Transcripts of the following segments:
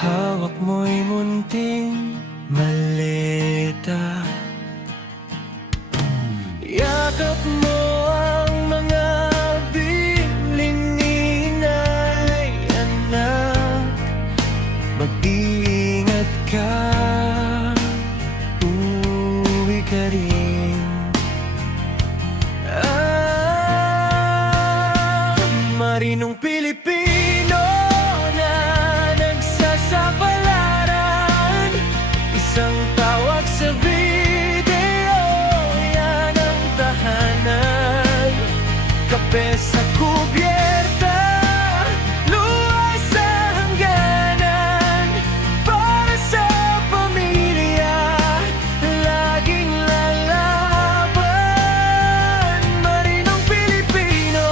Hawak mo'y munting maleta. Yakap mo ang mga biling inay, anak. Mag-iingat ka, uuwi ka rin. Marinong Pilipino na nagsasapalaran, isang tawag sa video, yan ang tahanan. Kape sa kubyerta, luhay sa hangganan, para sa pamilya, laging lalaban. Marinong Pilipino,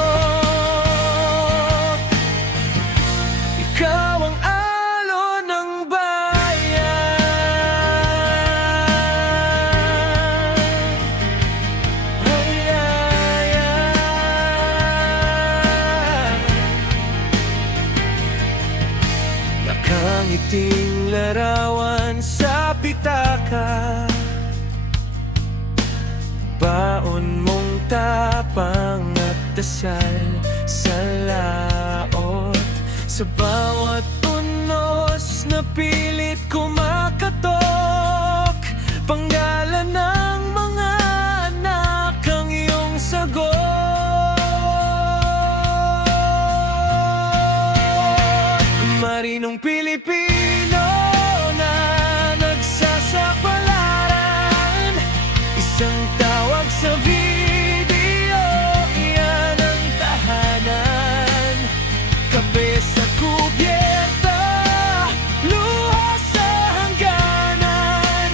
ikaw ang alon ng bayan. Ay, ay, ay. Nakangiting larawan sa pitaka, baon mong tapang at dasal sa laot. Sa bawat unos na pilit kumakatok, panggalan ng mga anak ang iyong sagot. Marinong Pilipino na nagsasapalaran, isang tawag sa video, yan ang tahanan. Kape sa kubyerta, luha sa hangganan,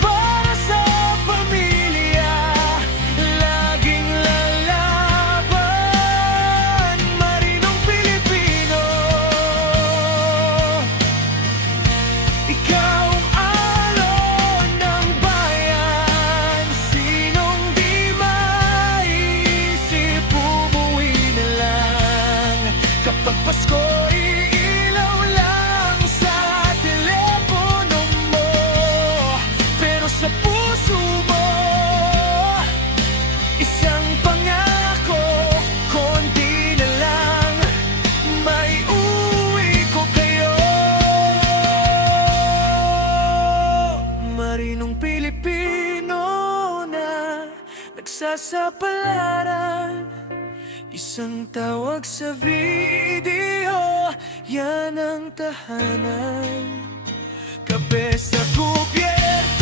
para sa pamilya, laging lalaban. Marinong Pilipino, ikaw ang alon ng bayan. Sinong di maiisip, umuwi na lang. Kapag Pasko'y ilaw lang sa telepono mo, pero sa puso mo, isang pangako, konti na lang, maiuwi ko kayo. Marinong Pilipino na nagsasapalaran, isang tawag sa video, yan ang tahanan. Kape sa kubyerta,